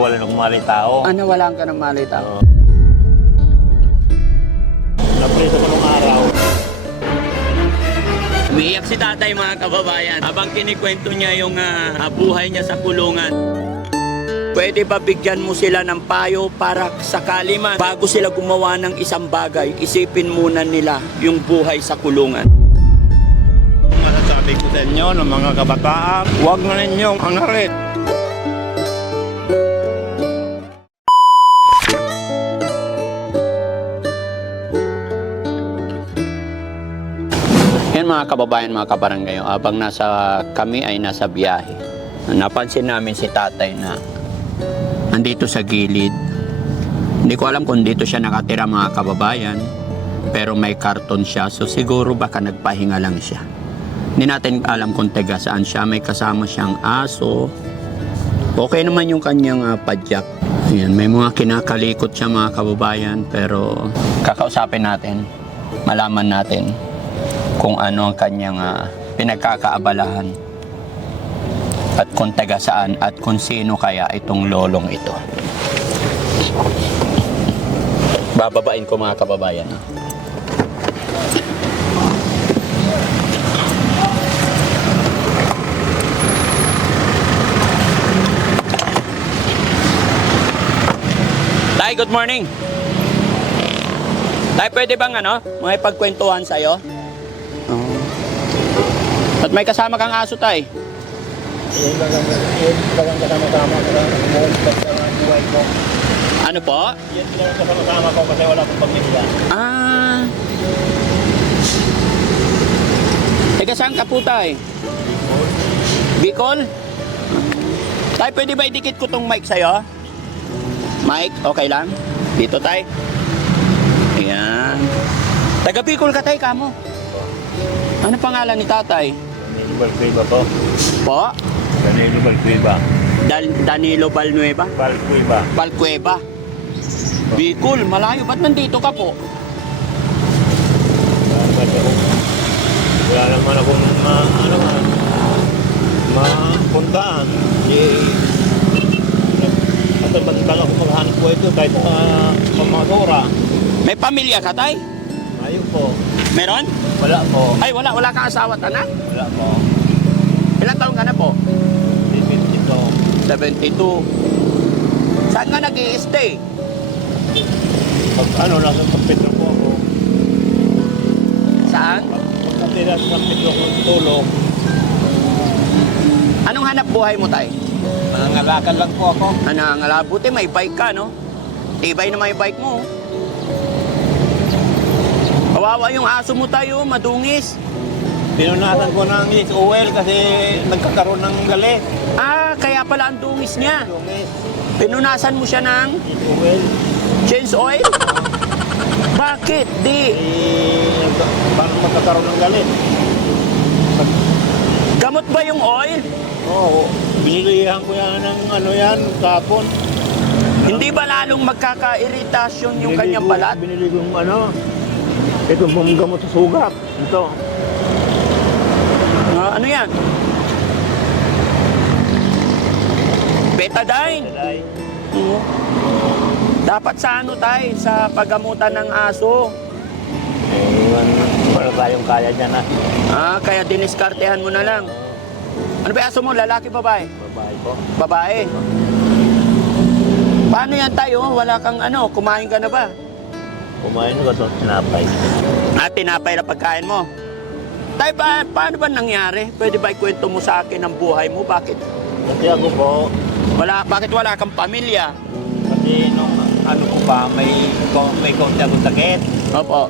nawalan ng malay tao. Nawalan ka ng malay tao? Napreso ko nung araw. Umiiyak si tatay mga kababayan habang kinikwento niya yung buhay niya sa kulungan. Pwede ba bigyan mo sila ng payo para sakali man bago sila gumawa ng isang bagay, isipin muna nila yung buhay sa kulungan? Masasabi ko sa inyo ng mga kabataan, huwag na ninyong hangarin. Yan mga kababayan, mga kabarangay, habang kami ay nasa biyahe, napansin namin si tatay na andito sa gilid. Hindi ko alam kung dito siya nakatira mga kababayan, pero may karton siya, so siguro baka nagpahinga lang siya. Hindi natin alam kung taga saan siya, may kasama siyang aso. Okay naman yung kanyang padyak. Ayan, may mga kinakalikot siya mga kababayan, pero kakausapin natin, malaman natin kung ano ang kanyang pinagkakaabalahan at kung taga saan at kung sino kaya itong lolong ito. Bababain ko mga kababayan. Tay, good morning. Tay, pwede bang may pagkwentuhan sa'yo? At may kasama kang aso, tay? Ano po? Yan lang sa kasama ko kasi wala akong pamilya. Teka, saan ka po, tay? Bicol? Tay, pwede ba idikit ko tong mic sa'yo? Mic, okay lang? Dito, tay. Ayan. Taga Bicol ka, tay, kamo. Ano pangalan ni tatay? Danilo Balcuiba po. Po? Danilo Balcuiba. Danilo Balnueva? Balcuiba. Balcueva. Bicol, malayo. Ba't nandito ka po? Wala naman akong mapuntaan. At ang bantang ako maghanap po ito kahit pamatora. May pamilya ka, tay? Ayun po. Meron? Wala po. Ay, wala. Wala kang asawa at anak? Wala po. Ilang taon ka na po? 72. Saan nga nag-i-stay? Nasa San Pedro po ako. Saan? Pagkatira sa San Pedro ko tulog. Anong hanap buhay mo, tay? Nangangalakan lang po ako. Buti may bike ka, no? Tibay na may bike mo. Kawawa yung aso mo tayo, madungis. Pinunasan ko ng oil kasi nagkakaroon ng gali. Kaya pala ang dungis niya. Dungis. Pinunasan mo siya ng Oil. change oil? Bakit? Paano magkakaroon ng gali? Gamot ba yung oil? Oo. Binilihan ko yan ng kapon. Hindi ba lalong magkaka-iritasyon yung kanyang balat? Binili ko yung ito pong gamot sa sugat. Ito. Ano yan? Betadine. Oo. Dapat sa tay? Sa paggamutan ng aso. Wala tayong kaya dyan Kaya diniskartehan mo na lang. Ano ba aso mo? Lalaki, babae? Babae po. Babae. Paano yan tayo? Wala kang kumain ka na ba? Kumain ko ito, tinapay. Tinapay na pagkain mo. Tay, paano ba nangyari? Pwede ba ikwento mo sa akin ang buhay mo? Bakit? Kasi ako po, Bakit wala kang pamilya? kasi nung ko pa, may konti akong sakit. Opo.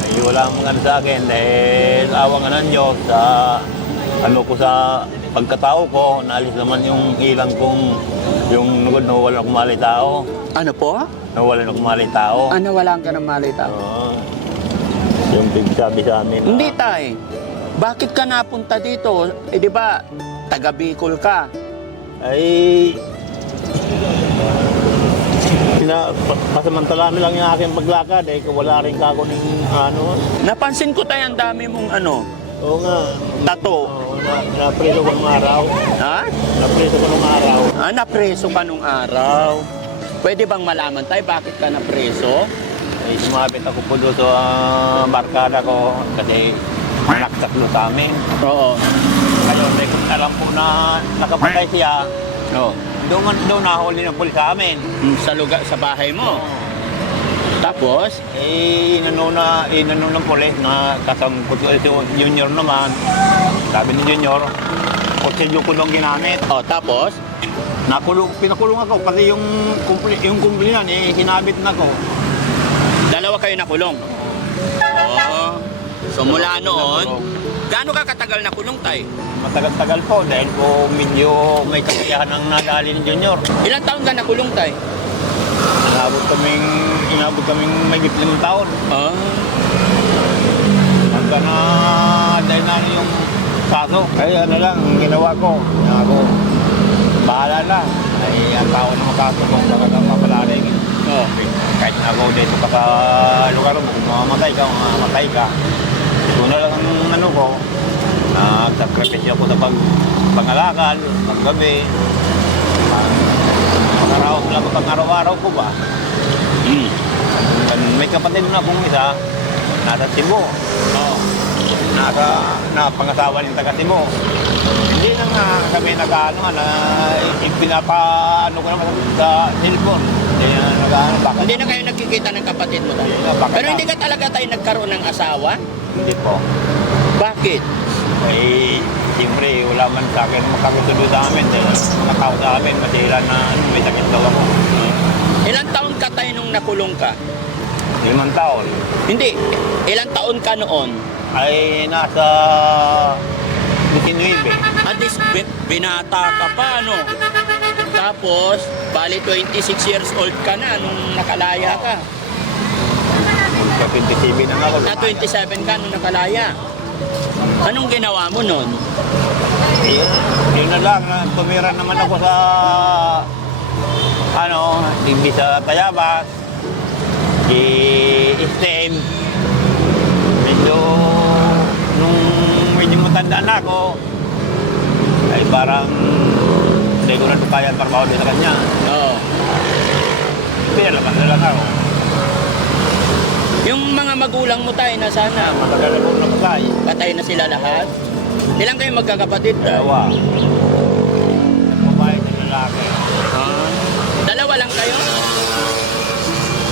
Ay, wala mong sa akin dahil awa nga ng Diyos sa ko sa pagkatao ko, naalis naman yung ilang kong yung nawala akong malay tao. Ano po? Nawala akong malay tao. Walang ka ng malay tao? Oo. Yung sabi sa amin. Hindi, tay. Bakit ka napunta dito? Di ba, taga Bicol ka? Ay, pasamantalaan lang yung aking paglakad wala rin kako ng Napansin ko tayo ang dami mong Oo nga. Tato. Oo, napreso ko nung araw. Ha? Napreso ko nung araw. Napreso ka nung araw. Pwede bang malaman tayo bakit ka napreso? Ay, sumabit ako po doon sa barkada ko kasi anak tatlo sa amin. Oo. Ngayon, may kung alam po na nakapatay siya, Oo. doon nahuli ng pulis sa amin. Sa lugar, sa bahay mo. Tapos, Inano ng pulis na kasangkot ko si Junior naman. Sabi ni Junior, kutsilyo ko nung ginamit. tapos, Pinakulong ako, pati yung kumplihan, hinabit na ko. dalawa kayo nakulong. Oo. So mula noon, gaano ka katagal nakulong tay? Matagal-tagal po dahil po medyo may kakayahan ang nadali ni Junior. Ilang taon ka nakulong tay? Inabot kaming may 5 taon. Ah. Hangga na dahil na yung kaso. Kaya ano lang, ang ginawa ko, bahala na. Ay, ang tao na makaso kung bakit ang mapalaring. Oh. Kahit na ako dito pa sa lugar mo, kung mamamatay ka. Ito na lang ang ano ko, nagsakripisyo ako sa pangalakal, paggabi. Pang-araw-araw ko ba? May kapatid na akong isa, nasa Cebu. Napangasawa ng taga Cebu. Hindi na nga kami pinapaano ko naman sa cellphone. Hindi na kayo nagkikita ng kapatid mo tayo? Pero hindi ka talaga tayo nagkaroon ng asawa? Hindi po. Bakit? Siyempre, wala man sa akin makakasundo sa amin. Mga tao sa amin, masira na may sakit daw ako. Ilang taon ka tayo nung nakulong ka? 5 taon. Hindi. Ilang taon ka noon? Ay nasa 19. At least binata ka pa, ano? Tapos, bali 26 years old ka na nung nakalaya ka. Sa 27 na nga ako. Na 27 ka nung nakalaya. Anong ginawa mo nun? Yun na lang, tumira naman ako sa hindi sa Tayabas, i-stem. Nung medyo matanda na ako, ay parang hindi ko na ito kaya trabaho din sa kanya. Oo. Pinalaman na lang ako. Yung mga magulang mo tayo, nasaan na? Matagal ako namatay. Patay na sila lahat? Ilang kayo magkakapatid tayo? Dalawa. Babae at lalaki. Dalawa lang kayo?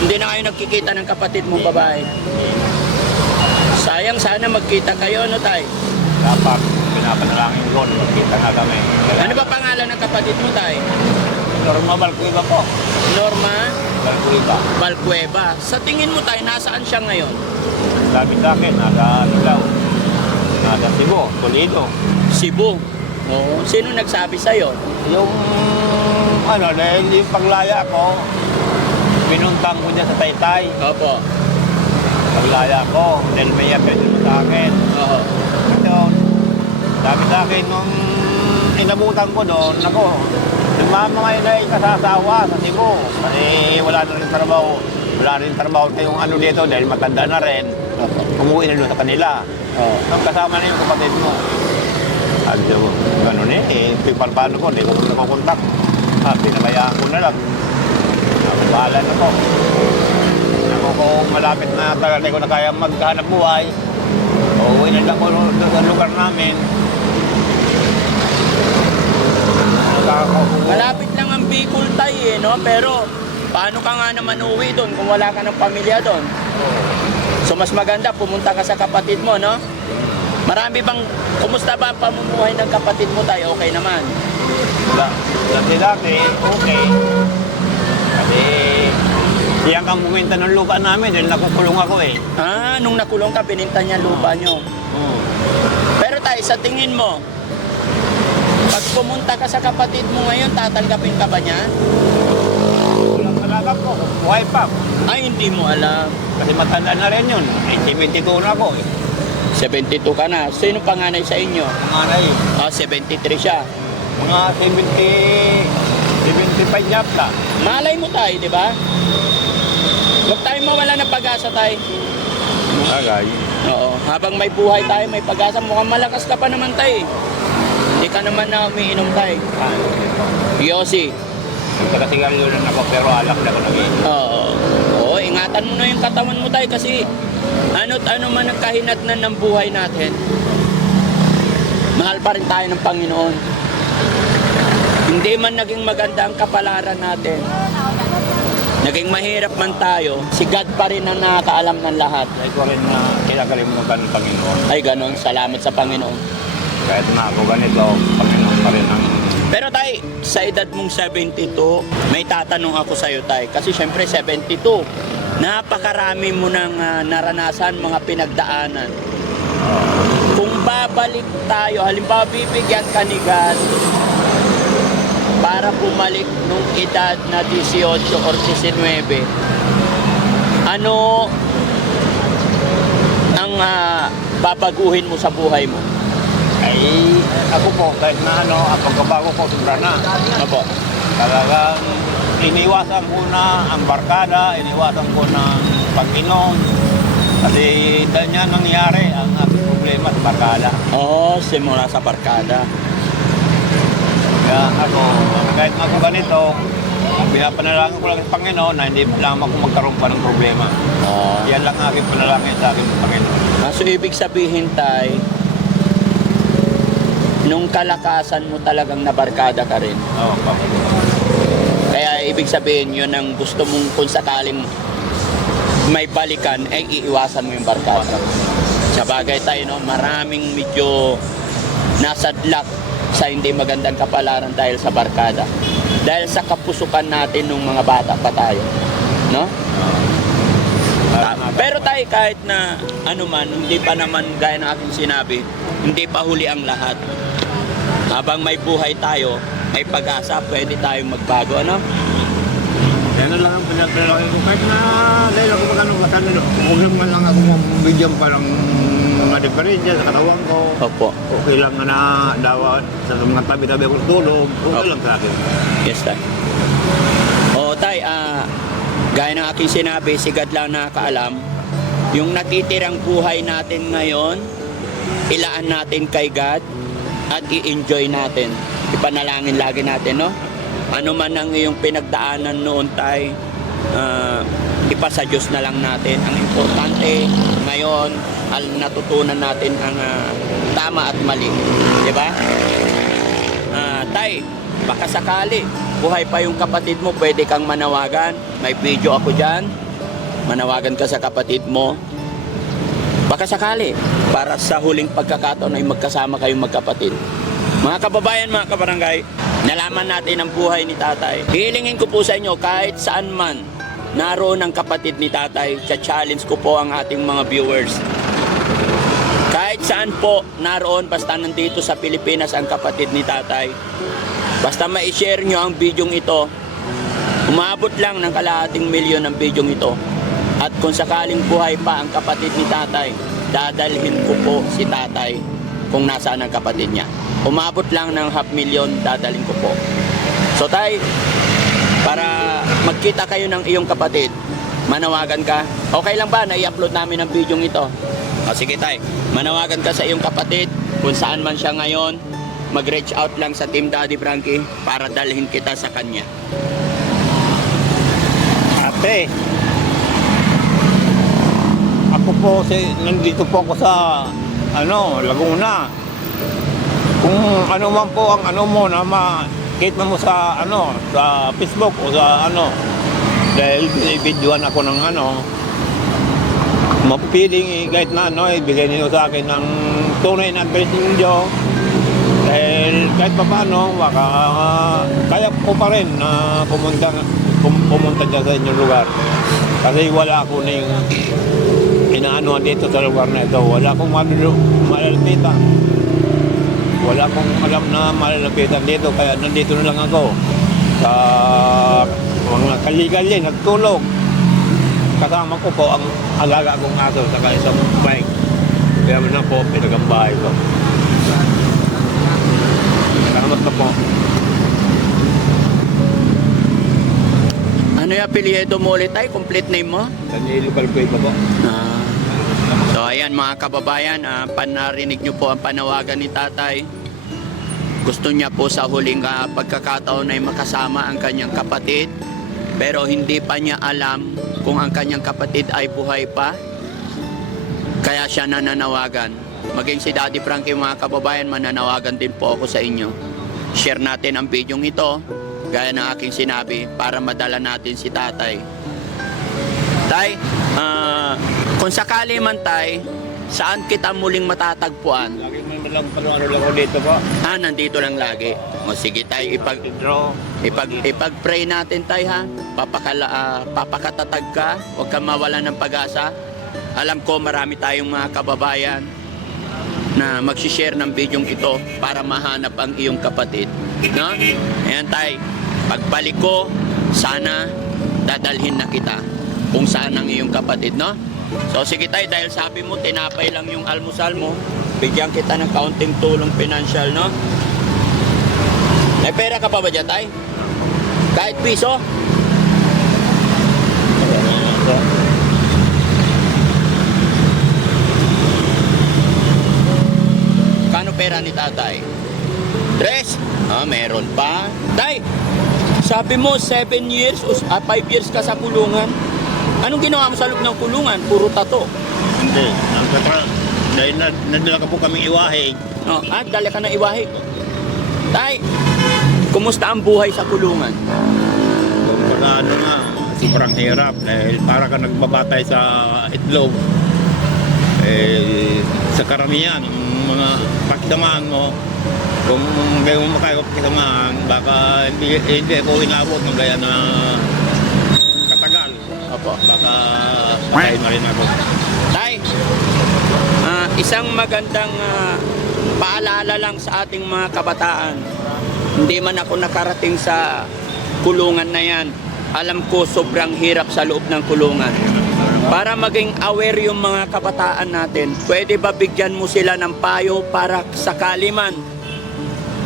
Hindi na kayo nagkikita ng kapatid mong babae? Sayang, sana magkita kayo, ano tayo? Dapat pinapanalangin ko, magkita nga kami. Ano ba pangalan ng kapatid mo tayo? Norma Balcuiba po. Norma Balcuiba. Balcueva. Sa tingin mo tayo, nasaan siya ngayon? Sabi sa akin, nasa daw. Nasa Cebu, Toledo. Cebu. Oo. Sino nagsabi sa'yo? Yung, dahil yung paglaya ko, pinuntang ko dyan sa Taytay. Opo. Paglaya ko, dahil may apel mo sa akin. Oo. Ito, sabi sa akin, nung inabutan ko doon, nagmamangay na ikasasawa sa Cebu. Kasi wala na rin trabaho. Wala rin trabaho kayong dito dahil matanda na rin. Umuwi na doon sa kanila. Nung kasama na yung kapatid mo. Sabi ko, gano'n paano ko, hindi ko nakukontak. Pinabayaan ko na lang. Bahala na ko. Ako kung malapit na tagal, hindi ko na kaya maghanap buhay. Uuwi na lang ko sa lugar namin. Malapit lang ang Bicol tayo no? Pero paano ka nga naman uwi doon kung wala ka ng pamilya doon? So mas maganda pumunta ka sa kapatid mo, no? Marami bang, kumusta ba ang pamumuhay ng kapatid mo tayo? Okay naman? Dati, okay. Kasi siyang kang bumenta ng lupa namin dahil nakukulong ako eh. Nung nakulong ka, pininta niya lupa nyo. Pero tayo, sa tingin mo, pag pumunta ka sa kapatid mo ngayon, tatanggapin ka ba niya? Walang talaga po, buhay pa. Ay, hindi mo alam. Kasi matanda na rin yun. 72 na ako eh. 72 ka na. Sino panganay sa inyo? Panganay. 73 siya. Mga 75 yap na. Malay mo tayo, di ba? Huwag tayo mawala ng pag-asa tayo. Agay. Oo, habang may buhay tayo, may pag-asa, mukhang malakas ka pa naman tayo. Hindi ka naman na umiinom tayo. Yossi. Nagkakasigarilyo na ako pero alak na ako nag-iinom. Oo. Oo, ingatan mo na yung katawan mo tayo kasi ano't ano man ang kahinatnan ng buhay natin, mahal pa rin tayo ng Panginoon. Hindi man naging maganda ang kapalaran natin, naging mahirap man tayo, si God pa rin ang nakakaalam ng lahat. Kaya ko rin na kinakalimutan ng Panginoon. Ay ganon, salamat sa Panginoon. Kahit na ako ganito, Panginoon pa rin ang... Pero tay, sa edad mong 72, may tatanong ako sa iyo tay. Kasi syempre 72, napakarami mo nang naranasan, mga pinagdaanan. Kung babalik tayo, halimbawa bibigyan ka ni God para bumalik nung edad na 18 or 19, ano ang babaguhin mo sa buhay mo? Ay, ako po, kahit na ang pagkabago ko, sobra na. Opo. Talagang iniwasan ko na ang barkada, iniwasan ko na pag-inom. Kasi dahil niya nangyari ang aking problema sa barkada. Oo, simula sa barkada. Kaya ako, kahit ako ganito, pinapanalangin ko lang sa Panginoon na hindi lang ako magkaroon pa ng problema. Oo. Yan lang aking panalangin sa aking Panginoon. So, ibig sabihin tay, nung kalakasan mo talagang nabarkada ka rin. Oo, Kaya ibig sabihin yun ang gusto mong kung sakaling may balikan, ay iiwasan mo yung barkada. Sa bagay tayo, no, maraming medyo nasadlak sa hindi magandang kapalaran dahil sa barkada. Dahil sa kapusukan natin nung mga bata pa tayo. No? Pero tayo kahit na ano man, hindi pa naman gaya ng aking sinabi, hindi pa huli ang lahat. Habang may buhay tayo, may pag-asa, pwede tayong magbago, ano? Yan lang ang pinagpalaki ko. Kahit na dahil ako magkano matanong, huwag naman lang ako mabigyan parang mga diferensya sa katawan ko. Opo. Okay lang na daw sa mga tabi-tabi ako tulog. Okay lang sa akin. Yes, tay. O, tay, gaya ng aking sinabi, si God lang nakakaalam. Yung natitirang buhay natin ngayon, ilaan natin kay God at i-enjoy natin. Ipanalangin lagi natin, no? Ano man ang iyong pinagdaanan noon tay, ipasa Diyos na lang natin. Ang importante ngayon, natutunan natin ang tama at mali. Di ba? Tay, baka sakali, buhay pa yung kapatid mo, pwede kang manawagan. May video ako dyan. Manawagan ka sa kapatid mo. Baka sakali, para sa huling pagkakataon ay magkasama kayong magkapatid. Mga kababayan, mga kabarangay, nalaman natin ang buhay ni tatay. Hilingin ko po sa inyo, kahit saan man naroon ang kapatid ni tatay, challenge ko po ang ating mga viewers. Kahit saan po naroon, basta nandito sa Pilipinas ang kapatid ni tatay, basta ma-share nyo ang bidyong ito, umabot lang ng kalahating milyon ang bidyong ito. At kung sakaling buhay pa ang kapatid ni tatay, dadalhin ko po si tatay kung nasaan ang kapatid niya. Umabot lang ng 500,000, dadalhin ko po. So tay, para magkita kayo ng iyong kapatid, manawagan ka. Okay lang ba na i-upload namin ang bidyong ito? O sige tay, manawagan ka sa iyong kapatid kung saan man siya ngayon, mag-reach out lang sa Team Daddy Frankie para dalhin kita sa kanya. Ate, ako po, nandito po ako sa Laguna. Kung ano man po ang mo na makita mo sa sa Facebook o sa dahil binibidyoan ako ng mapipiling kahit na ibigay niyo sa akin ng tunay na advice ninyo. Dahil kahit pa paano, kaya ko pa rin na pumunta dyan sa inyong lugar. Kasi wala ako na yung inaanuhan dito sa lugar na ito. Wala akong malalapitan. Wala akong alam na malalapitan dito. Kaya nandito na lang ako sa mga kaligalin, nagtulog. Kasama ko po ang alaga kong aso sa isang bike. Kaya na po, pinagambahay ko. Salamat na po. Ano yung apelyido mo ulit ay? Complete name mo? Daniel Balbuena po. So So ayan mga kababayan, panarinig nyo po ang panawagan ni tatay. Gusto niya po sa huling pagkakataon ay makasama ang kanyang kapatid. Pero hindi pa niya alam kung ang kanyang kapatid ay buhay pa. Kaya siya nananawagan. Maging si Daddy Frankie mga kababayan, mananawagan din po ako sa inyo. Share natin ang video ito, gaya ng aking sinabi, para madala natin si tatay. Tay, kung sakali man tay, saan kita muling matatagpuan? Lagi mo lang ano lang ako dito po. Nandito lang lagi. O sige tay, ipag-pray natin tay ha. Papakatatag ka, huwag kang mawala ng pag-asa. Alam ko marami tayong mga kababayan na magsishare ng bidyong ito para mahanap ang iyong kapatid. No? Ayan tay, pagbalik ko, sana dadalhin na kita kung saan ang iyong kapatid, no? So sige tay, dahil sabi mo tinapay lang yung almusal mo, bigyan kita ng kaunting tulong pinansyal, no? May pera ka pa ba dyan tay? Kahit piso? Kano pera ni tatay? Tres? Meron pa. Tay, sabi mo 7 years o 5 years ka sa kulungan. Anong ginawa mo sa loob ng kulungan? Puro tato. Hindi. Dahil nadala ka po kami iwahe. Dala ka na iwahe. Tay, kumusta ang buhay sa kulungan? Wala nga, sobrang hirap. Dahil para ka nagbabatay sa itlog. Sa karamihan, mga pakitamaan mo, kung gayon mo kayo pakitamaan, baka hindi ako inabot ng gaya na katagal. Opo. Baka patayin na rin ako. Tay, isang magandang paalala lang sa ating mga kabataan. Hindi man ako nakarating sa kulungan na yan. Alam ko sobrang hirap sa loob ng kulungan. Para maging aware yung mga kabataan natin, pwede ba bigyan mo sila ng payo para sakali man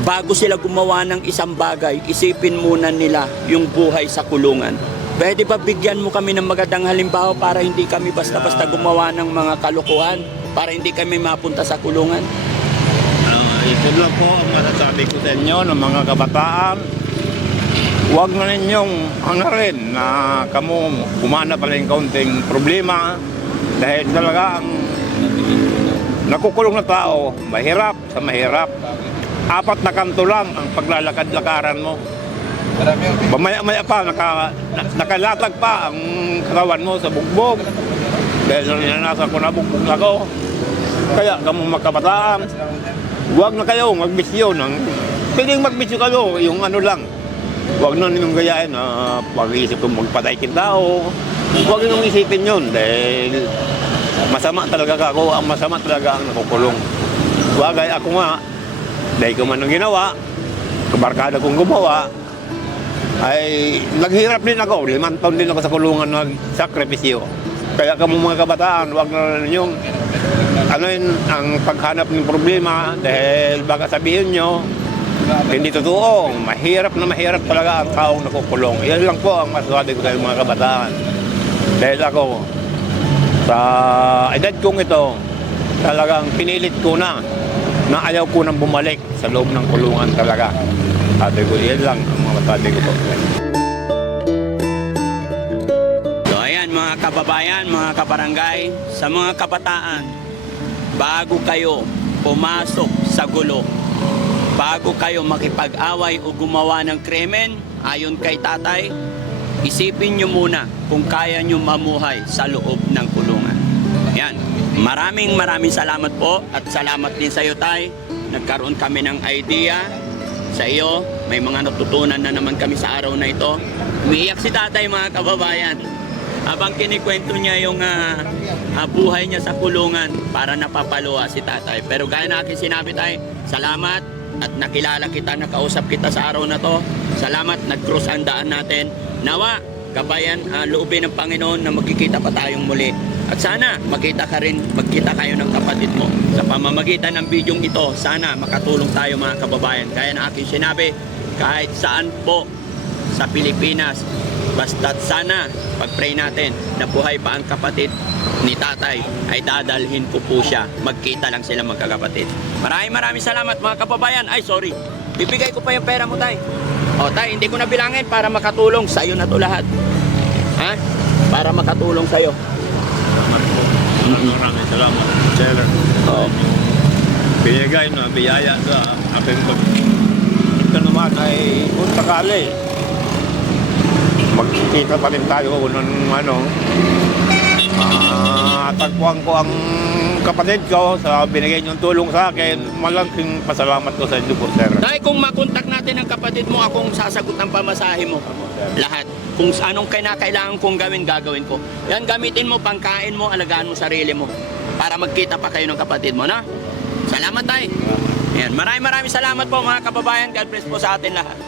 bago sila gumawa ng isang bagay, isipin muna nila yung buhay sa kulungan. Pwede ba bigyan mo kami ng magandang halimbawa para hindi kami basta-basta gumawa ng mga kalokohan, para hindi kami mapunta sa kulungan? Ito lang po ang masasabi ko sa inyo ng mga kabataan. Huwag na ninyong hangarin na kamu kumana pa rin kaunting problema dahil talaga ang nakukulong na tao, mahirap sa mahirap. 4 na kanto lang ang paglalakad-lakaran mo. Mamaya-maya pa, nakalatag pa ang katawan mo sa bugbog. Dahil naranasan ko na bugbog ako. Kaya kamu magkabataan, huwag na kayo magbisyo. Piling magbisyo kayo, yung ano lang. Huwag na ninyong gayahin na pag-iisip kong magpatay tao. Huwag ninyong isipin yun dahil masama talaga ako, ang masama talaga ang nakukulong. Bagay ako nga, dahil ko man ang ginawa, kabarkada kong gumawa, ay naghirap din ako. 5 taon din ako sa kulungan nagsakripisyo. Kaya kamo mga kabataan, huwag na ninyong ang paghanap ng problema dahil baka sabihin nyo, hindi totoo. Mahirap talaga ang taong nakukulong. Yan lang po ang masasabi ko sa mga kabataan. Dahil ako, sa edad kong ito, talagang pinilit ko na ayaw ko nang bumalik sa loob ng kulungan talaga. Sabi ko, yan lang ang mga masasabi ko po. So ayan mga kababayan, mga kabarangay, sa mga kabataan, bago kayo pumasok sa gulo, bago kayo makipag-away o gumawa ng krimen, ayon kay tatay, isipin nyo muna kung kaya nyo mamuhay sa loob ng kulungan. Yan. Maraming salamat po at salamat din sa iyo tay. Nagkaroon kami ng idea sa iyo. May mga natutunan na naman kami sa araw na ito. Umiiyak si tatay mga kababayan. Habang kinikwento niya yung buhay niya sa kulungan, para napapaluha si tatay. Pero gaya na aking sinabi tay, salamat at nakilala kita, nakausap kita sa araw na to. Salamat, nag-cross ang daan natin. Nawa, kabayan, loobin ng Panginoon na magkikita pa tayong muli. At sana magkita kayo ng kapatid mo. Sa pamamagitan ng bidyong ito, sana makatulong tayo mga kababayan. Kaya na aking sinabi, kahit saan po sa Pilipinas. Basta't sana, pag-pray natin na buhay pa ang kapatid ni tatay, ay dadalhin ko po siya. Magkita lang sila magkakapatid. Maraming salamat mga kababayan. Ay, sorry. Bibigay ko pa yung pera mo, tay. O, tay, hindi ko na bilangin para makatulong. Sa'yo na to lahat. Ha? Para makatulong sa'yo. Maraming salamat, sir. Oo. Binigay na biyaya sa aking pag... Ito naman ay kung sakali. Magkikita pa rin tayo ng ano. Tagpuan ko ang kapatid ko sa binigay niyong tulong sa akin. Malaking pasalamat ko sa inyo po, sir. Tay, kung makontak natin ang kapatid mo, akong sasagot ng pamasahe mo. Lahat. Kung anong kinakailangan kong gawin, gagawin ko. Yan, gamitin mo, pangkain mo, alagaan mo sarili mo. Para magkita pa kayo ng kapatid mo, na? Salamat, tay. Yan. Maraming salamat po mga kababayan. God bless po sa atin lahat.